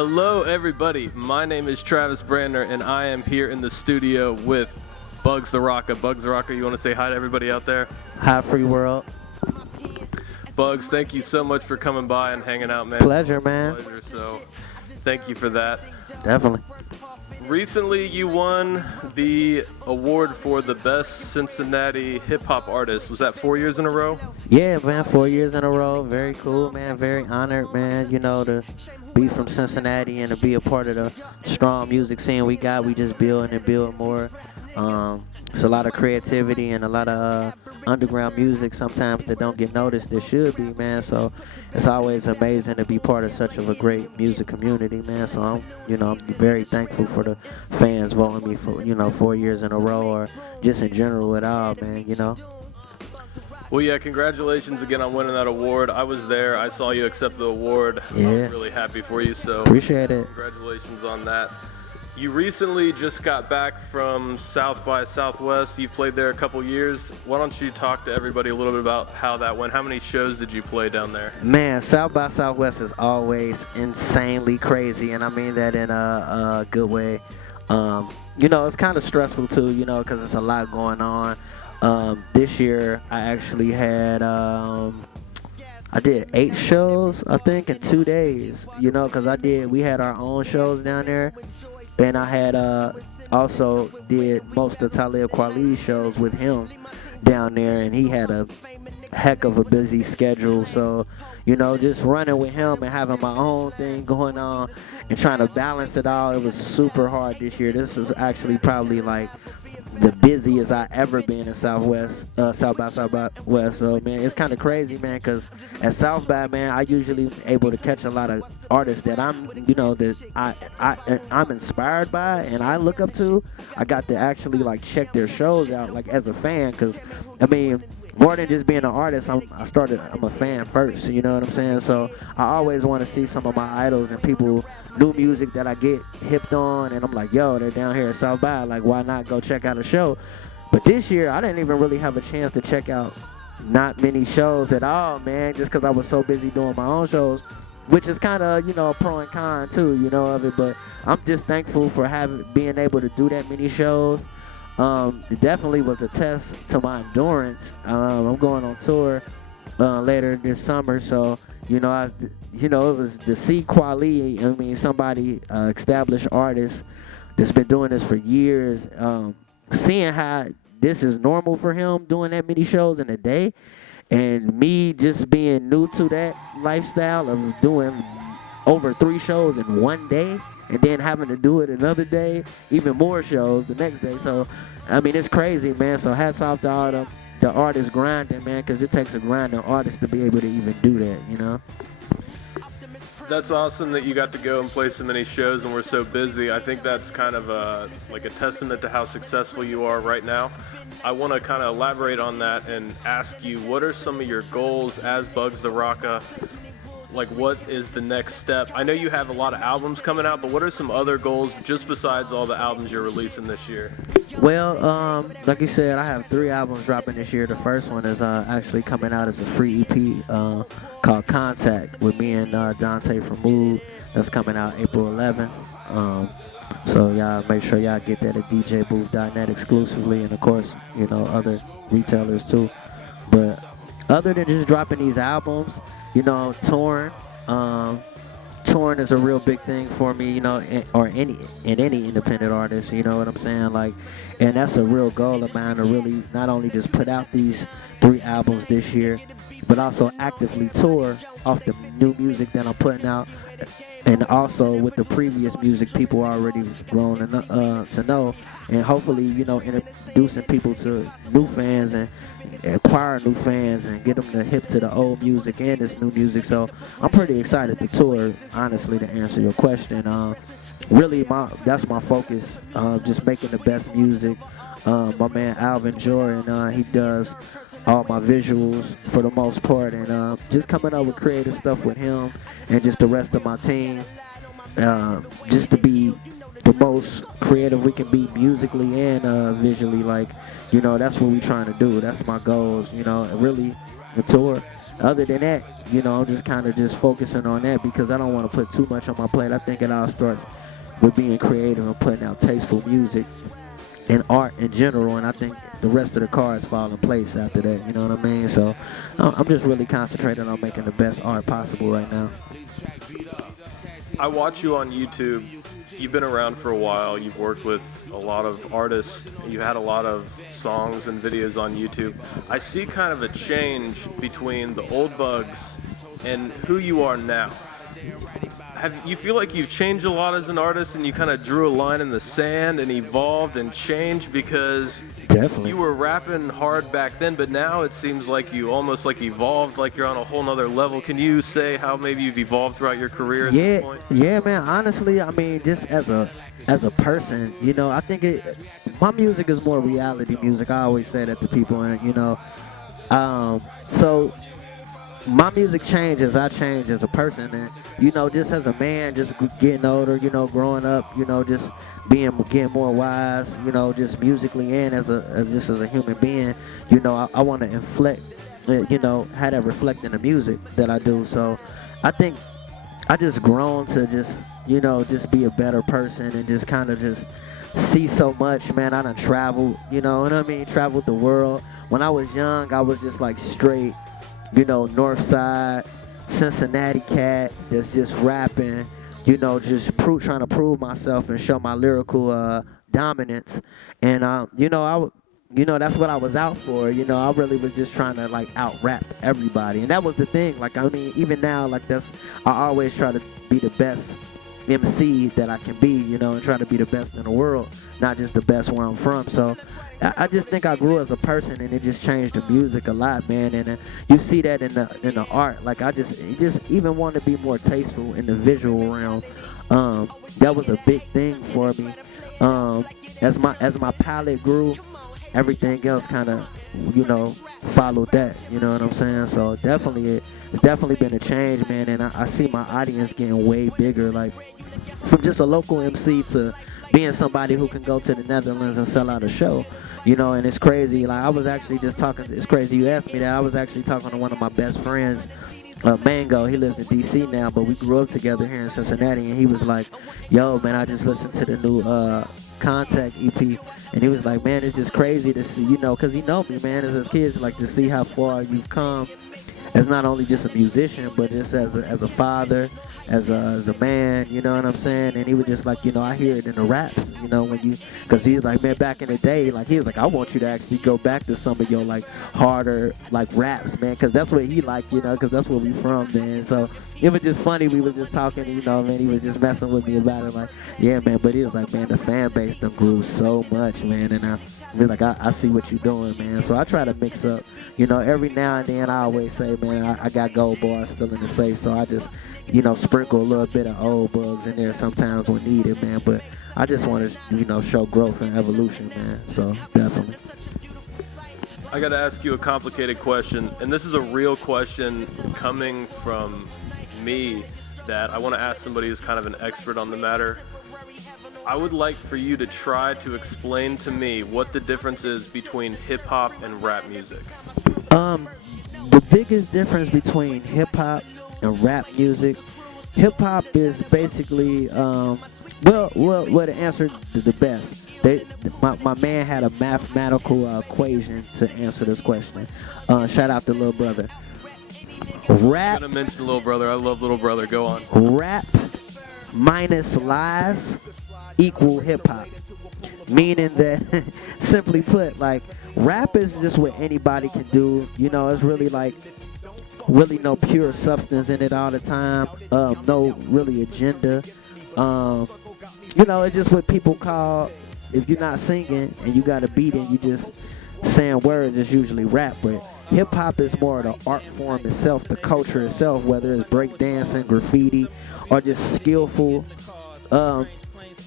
Hello, everybody. My name is Travis Brandner, and I am here in the studio with Bugs the Rocka. Bugs the Rocka, you want to say hi to everybody out there? Hi, free world. Bugs, thank you so much for coming by and hanging out, man. Pleasure, man. Pleasure. So, thank you for that. Definitely. Recently, you won the award for the best Cincinnati hip-hop artist. Was that 4 years in a row? Yeah, man, 4 years in a row. Very cool, man. Very honored, man, to be from Cincinnati and to be a part of the strong music scene we got. We just build and build more. It's a lot of creativity and a lot of underground music sometimes that don't get noticed that should be, man. So it's always amazing to be part of such of a great music community, man. So I'm very thankful for the fans voting me for, 4 years in a row, or just in general at all, man, Well, yeah, congratulations again on winning that award. I was there. I saw you accept the award. Yeah. I'm really happy for you. So Appreciate it. Congratulations on that. You recently just got back from South by Southwest. You've played there a couple years. Why don't you talk to everybody a little bit about how that went? How many shows did you play down there? Man, South by Southwest is always insanely crazy, and I mean that in a good way. It's kind of stressful too, because it's a lot going on. This year, I actually had, I did 8 shows, I think, in 2 days, because we had our own shows down there. And I had also did most of Talib Kweli's shows with him down there, and he had a heck of a busy schedule. So, just running with him and having my own thing going on and trying to balance it all, it was super hard this year. This is actually probably like the busiest I ever been in South by Southwest. So, man, it's kind of crazy, man, because at South by, man, I usually able to catch a lot of artists that I'm inspired by and I look up to. I got to actually like check their shows out like as a fan, because I mean, more than just being an artist, I'm a fan first, you know what I'm saying? So I always want to see some of my idols and people, new music that I get hipped on, and I'm like, yo, they're down here at South by, like, why not go check out a show? But this year, I didn't even really have a chance to check out not many shows at all, man, just because I was so busy doing my own shows, which is kind of, a pro and con too, of it. But I'm just thankful for being able to do that many shows. It definitely was a test to my endurance. I'm going on tour later this summer, so it was to see Kweli. I mean, somebody established artist that's been doing this for years. Seeing how this is normal for him doing that many shows in a day, and me just being new to that lifestyle of doing over 3 shows in one day, and then having to do it another day, even more shows the next day. So, I mean, it's crazy, man. So hats off to all the artists grinding, man, because it takes a grinding artist to be able to even do that, That's awesome that you got to go and play so many shows and we're so busy. I think that's kind of a testament to how successful you are right now. I want to kind of elaborate on that and ask you, what are some of your goals as Bugs the Rocka? Like, what is the next step? I know you have a lot of albums coming out, but what are some other goals just besides all the albums you're releasing this year? Well, like you said, I have 3 albums dropping this year. The first one is actually coming out as a free EP called Contact with me and Dante from Mood. That's coming out April 11th. So y'all make sure y'all get that at djbooth.net exclusively, and of course, other retailers too. But other than just dropping these albums, touring. Touring is a real big thing for me, or any independent artist, you know what I'm saying? Like, and that's a real goal of mine, to really not only just put out these 3 albums this year, but also actively tour off the new music that I'm putting out, and also with the previous music people already grown to know, and hopefully, introducing people to new fans and acquire new fans and get them to hip to the old music and this new music. So I'm pretty excited to tour, honestly, to answer your question. Really, that's my focus, just making the best music. My man Alvin Jordan, he does all my visuals for the most part, and just coming up with creative stuff with him and just the rest of my team, just to be the most creative we can be musically and visually. Like, you know, that's what we're trying to do. That's my goals, you know, and really the tour. Other than that, you know, I'm just kind of just focusing on that because I don't want to put too much on my plate. I think it all starts with being creative and putting out tasteful music and art in general, and I think the rest of the cards fall in place after that, you know what I mean? So I'm just really concentrating on making the best art possible right now. I watch you on YouTube. You've been around for a while. You've worked with a lot of artists. You had a lot of songs and videos on YouTube. I see kind of a change between the old Bugs and who you are now. You feel like you've changed a lot as an artist and you kind of drew a line in the sand and evolved and changed because Definitely. you were rapping hard back then, but now it seems like you almost like evolved, like you're on a whole nother level. Can you say how maybe you've evolved throughout your career at this point? Yeah, man. Honestly, I mean, just as a person, you know, I think my music is more reality music. I always say that to people, and you know, so my music changes, I change as a person, and you know, just as a man, just getting older, you know, growing up, you know, just getting more wise, you know, just musically and as a human being, you know, I want to inflect, you know, how that reflect in the music that I do. So I think I just grown to just, you know, just be a better person and just kind of just see so much, man. I done traveled, you know what I mean? Traveled the world. When I was young, I was just like straight, you know, North Side, Cincinnati cat that's just rapping, you know, just trying to prove myself and show my lyrical dominance. And you know, that's what I was out for. You know, I really was just trying to like out rap everybody, and that was the thing. Like, I mean, even now, like I always try to be the best MC that I can be, you know, and try to be the best in the world, not just the best where I'm from. So I just think I grew as a person, and it just changed the music a lot, man. And you see that in the art. Like, I just even want to be more tasteful in the visual realm. That was a big thing for me. As my palette grew, everything else kind of, you know, followed that. You know what I'm saying? So definitely, it's definitely been a change, man. And I see my audience getting way bigger, like from just a local MC to being somebody who can go to the Netherlands and sell out a show. You know, and it's crazy. Like, I was actually just talking. It's crazy you asked me that. I was actually talking to one of my best friends, Mango. He lives in D.C. now, but we grew up together here in Cincinnati. And he was like, "Yo, man, I just listened to the new Contact EP," and he was like, "Man, it's just crazy to see, you know, because he know me, man, as his kids, like to see how far you've come as not only just a musician, but just as a father, as a man, you know what I'm saying?" And he was just like, you know, I hear it in the raps, you know, because he was like, man, back in the day, like, he was like, I want you to actually go back to some of your, like, harder, like, raps, man, because that's what he like, you know, because that's where we from, man. So it was just funny. We was just talking, you know, man, he was just messing with me about it, like, yeah, man, but he was like, man, the fan base done grew so much, man, and he's like, I see what you're doing, man. So I try to mix up, you know, every now and then. I always say, man, I got gold bars still in the safe, so I just, you know, sprinkle a little bit of old Bugs in there sometimes when needed, man. But I just want to, you know, show growth and evolution, man. So definitely. I got to ask you a complicated question, and this is a real question coming from me that I want to ask somebody who's kind of an expert on the matter. I would like for you to try to explain to me what the difference is between hip-hop and rap music. The biggest difference between hip-hop and rap music, hip-hop is basically, well, to answer the best. My man had a mathematical equation to answer this question. Shout out to Lil Brother. Rap. I'm gonna mention Lil Brother. I love Lil Brother. Go on. Rap minus lies equal hip-hop. Meaning that, simply put, like, rap is just what anybody can do. You know, it's really like, really no pure substance in it all the time. No really agenda. You know, it's just what people call, if you're not singing and you got a beat and you just saying words, it's usually rap. But hip-hop is more of the art form itself, the culture itself, whether it's breakdancing, graffiti, or just skillful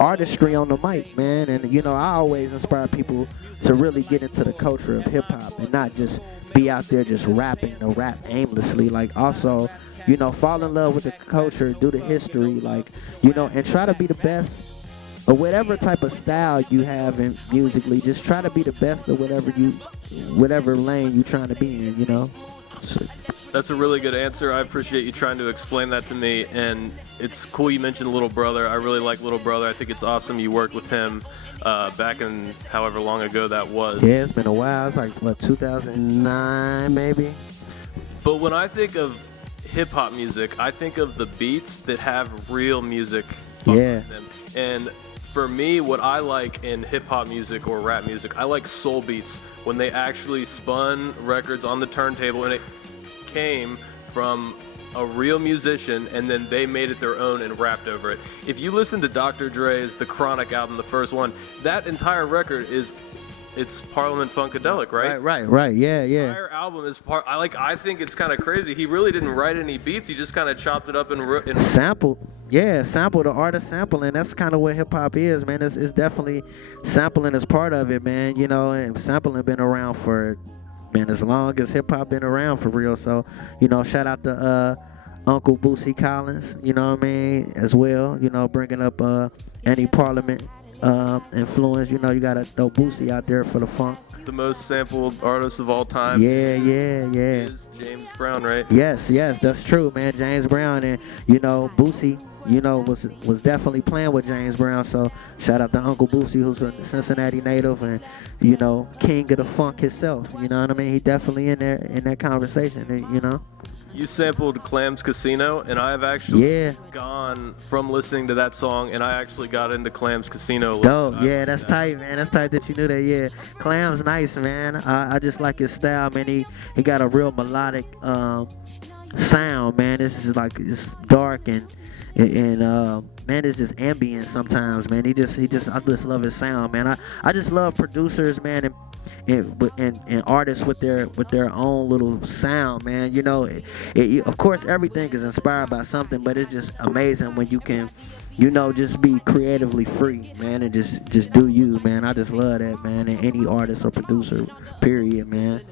artistry on the mic, man. And, you know, I always inspire people to really get into the culture of hip-hop and not just be out there just rapping or rap aimlessly. Like, also, you know, fall in love with the culture, do the history, like, you know, and try to be the best or whatever type of style you have in musically, just try to be the best of whatever lane you're trying to be in, you know. So, that's a really good answer. I appreciate you trying to explain that to me, and it's cool you mentioned Little Brother. I really like Little Brother. I think it's awesome you worked with him back in however long ago that was. Yeah, it's been a while. It's like, what, 2009 maybe? But when I think of hip-hop music, I think of the beats that have real music behind them. And for me, what I like in hip-hop music or rap music, I like soul beats when they actually spun records on the turntable and it came from a real musician and then they made it their own and rapped over it. If you listen to Dr. Dre's The Chronic album, the first one, that entire record it's Parliament Funkadelic, right? Right. Yeah. The entire album is I think it's kind of crazy. He really didn't write any beats. He just kind of chopped it up and sample. Yeah, sample, the art of sampling. That's kind of what hip hop is, man. It's definitely sampling is part of it, man. You know, and sampling been around for, man, as long as hip hop been around for real. So, you know, shout out to Uncle Boosie Collins, you know what I mean, as well. You know, bringing up any Parliament influence. You know, you got to throw Boosie out there for the funk. The most sampled artist of all time. Yeah. Is James Brown, right? Yes, that's true, man. James Brown, and you know, Boosie, you know, was definitely playing with James Brown. So shout out to Uncle Boosie, who's a Cincinnati native, and you know, king of the funk himself. You know what I mean? He definitely in there in that conversation. You know. You sampled Clams Casino, and I have actually gone from listening to that song, and I actually got into Clams Casino. Dope, yeah, that's tight, man. That's tight that you knew that. Yeah, Clams nice, man. I just like his style, man. He got a real melodic sound, man. This is like it's dark and man, it's just ambient sometimes, man. I just love his sound, man. I just love producers, man, and artists with their own little sound, man. You know, of course everything is inspired by something, but it's just amazing when you can, you know, just be creatively free, man, and just do you, man. I just love that, man. And any artist or producer, period, man.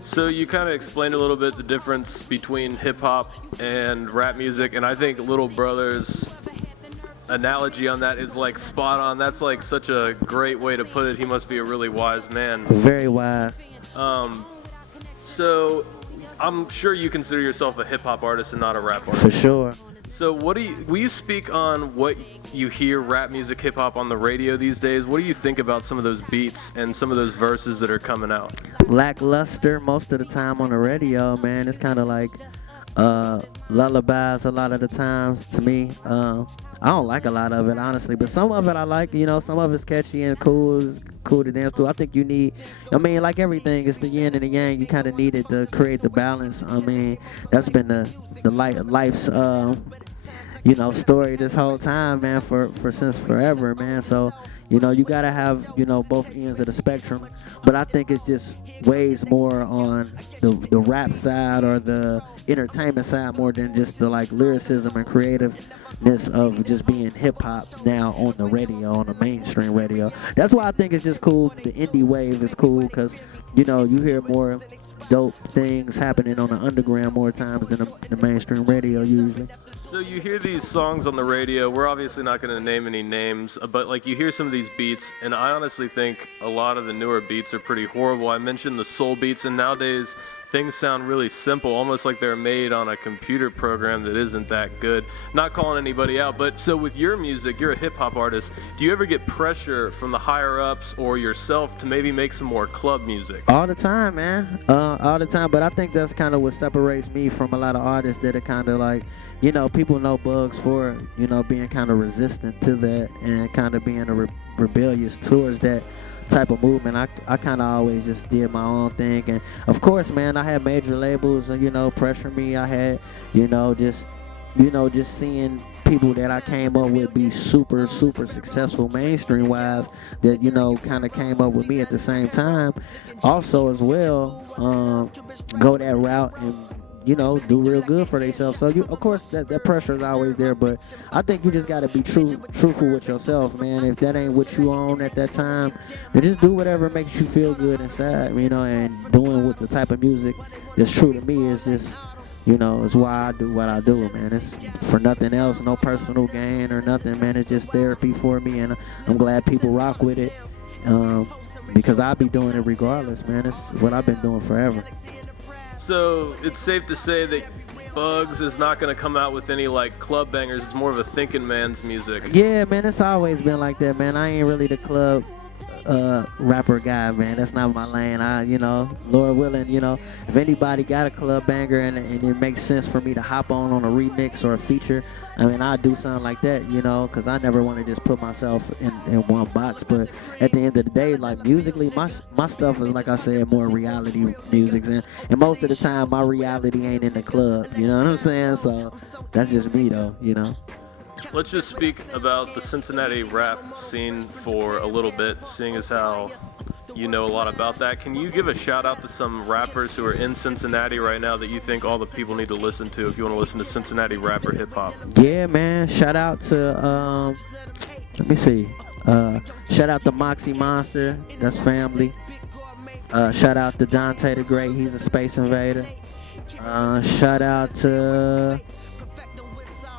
So you kind of explained a little bit the difference between hip hop and rap music, and I think Little Brother's analogy on that is like spot on. That's like such a great way to put it. He must be a really wise man. Very wise. So I'm sure you consider yourself a hip hop artist and not a rap artist. For sure. So will you speak on what you hear rap music, hip hop on the radio these days? What do you think about some of those beats and some of those verses that are coming out? Lackluster most of the time on the radio, man. It's kind of like lullabies a lot of the times to me. I don't like a lot of it, honestly, but some of it I like. You know, some of it's catchy and cool to dance to. I think you need, I mean, like everything, it's the yin and the yang. You kind of need it to create the balance. I mean, that's been the life's you know, story this whole time, man, for since forever, man. So, you know, you gotta have, you know, both ends of the spectrum. But I think it's just weighs more on the rap side or the entertainment side more than just the like lyricism and creativeness of just being hip hop now on the radio, on the mainstream radio. That's why I think it's just cool. The indie wave is cool because, you know, you hear more dope things happening on the underground more times than the mainstream radio usually. So you hear these songs on the radio. We're obviously not going to name any names, but like you hear some of these beats, and I honestly think a lot of the newer beats are pretty horrible. I mentioned the soul beats, and nowadays things sound really simple, almost like they're made on a computer program that isn't that good. Not calling anybody out, but so with your music, you're a hip-hop artist. Do you ever get pressure from the higher-ups or yourself to maybe make some more club music? All the time, man. All the time. But I think that's kind of what separates me from a lot of artists that are kind of like, you know, people know Bugs for, you know, being kind of resistant to that and kind of being rebellious towards that type of movement. I kind of always just did my own thing, and of course, man, I had major labels, you know, pressure me. I had, you know, just seeing people that I came up with be super successful mainstream wise that, you know, kind of came up with me at the same time also as well, go that route and, you know, do real good for themselves. So, of course, that pressure is always there, but I think you just got to be truthful with yourself, man. If that ain't what you own at that time, then just do whatever makes you feel good inside, you know, and doing with the type of music that's true to me is just you know, it's why I do what I do, man. It's for nothing else, no personal gain or nothing, man. It's just therapy for me, and I'm glad people rock with it, because I'll be doing it regardless, man. It's what I've been doing forever. So it's safe to say that Bugs is not going to come out with any like club bangers. It's more of a thinking man's music. Yeah, man, it's always been like that, man. I ain't really the club rapper guy, man. That's not my lane. You know, Lord willing, you know, if anybody got a club banger and it makes sense for me to hop on a remix or a feature, I mean, I do something like that, you know, because I never want to just put myself in one box. But at the end of the day, like musically, my stuff is, like I said, more reality music, and most of the time my reality ain't in the club, you know what I'm saying? So that's just me, though, you know. Let's just speak about the Cincinnati rap scene for a little bit, seeing as how you know a lot about that. Can you give a shout out to some rappers who are in Cincinnati right now that you think all the people need to listen to if you want to listen to Cincinnati rap or hip hop? Yeah, man. Shout out to let me see. Shout out to Moxie Monster. That's family. Shout out to Dante the Great. He's a space invader. Shout out to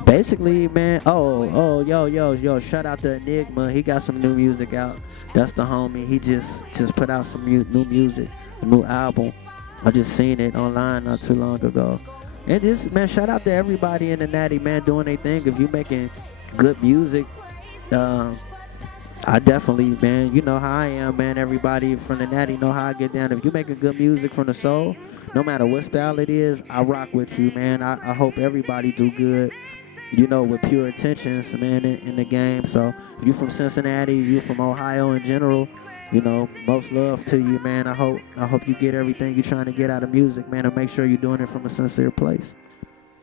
basically, man. Yo. Shout out to Enigma. He got some new music out. That's the homie. He just put out some new music, a new album. I just seen it online not too long ago. And this, man, shout out to everybody in the Natty, man, doing their thing. If you making good music, I definitely, man, you know how I am, man. Everybody from the Natty know how I get down. If you making good music from the soul, no matter what style it is, I rock with you, man. I hope everybody do good, you know, with pure intentions, man, in the game. So if you from Cincinnati, you from Ohio in general, you know, most love to you, man. I hope you get everything you're trying to get out of music, man, and make sure you're doing it from a sincere place.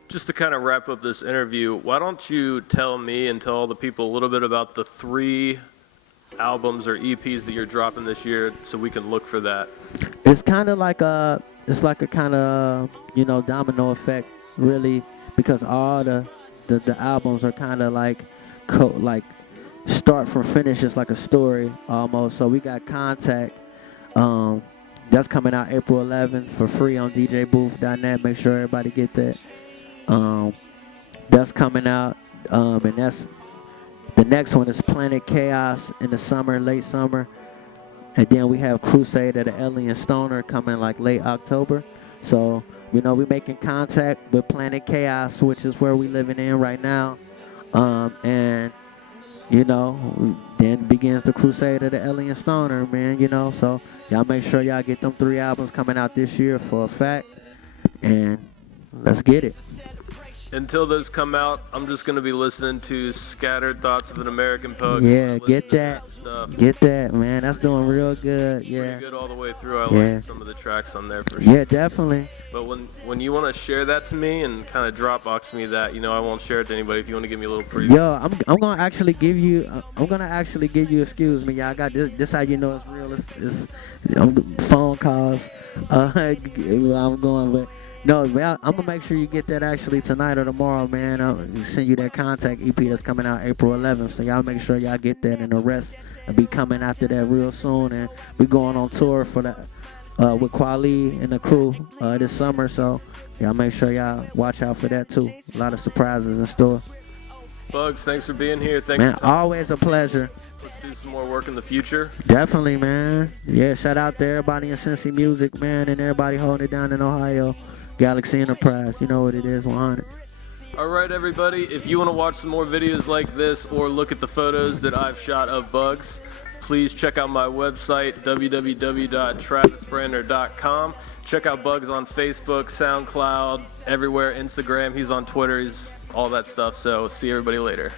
Just to kind of wrap up this interview, why don't you tell me and tell all the people a little bit about the 3 albums or EPs that you're dropping this year so we can look for that? It's kind of like a kind of, you know, domino effect, really, because all the albums are kind of like start from finish. It's like a story almost. So we got Contact, that's coming out April 11th for free on djbooth.net. Make sure everybody get that. That's coming out, and that's the next one is Planet Chaos in the summer, late summer, and then we have Crusade of the Alien Stoner coming like late October. So, you know, we're making contact with Planet Chaos, which is where we living in right now. And, you know, then begins the Crusade of the Alien Stoner, man, you know. So, y'all make sure y'all get them 3 albums coming out this year for a fact. And let's get it. Until those come out, I'm just going to be listening to Scattered Thoughts of an American Pug. Yeah, get that. Get that, man. That's doing real good. Yeah. Pretty good all the way through. I like some of the tracks on there for sure. Yeah, definitely. But when you want to share that to me and kind of Dropbox me that, you know, I won't share it to anybody if you want to give me a little preview. Yo, I'm going to actually give you, excuse me, y'all. I got this how you know it's real. It's phone calls. I'm going with. No, man, I'm going to make sure you get that actually tonight or tomorrow, man. I'll send you that Contact EP that's coming out April 11th. So y'all make sure y'all get that, and the rest will be coming after that real soon. And we going on tour for that with Kweli and the crew this summer. So y'all make sure y'all watch out for that too. A lot of surprises in store. Bugs, thanks for being here. Thanks, man, always a pleasure. Let's do some more work in the future. Definitely, man. Yeah, shout out to everybody in Cincy Music, man, and everybody holding it down in Ohio. Galaxy Enterprise, you know what it is, 100. All right, everybody, if you want to watch some more videos like this or look at the photos that I've shot of Bugs, please check out my website, www.travisbrandner.com. Check out Bugs on Facebook, SoundCloud, everywhere, Instagram. He's on Twitter, he's all that stuff. So see everybody later.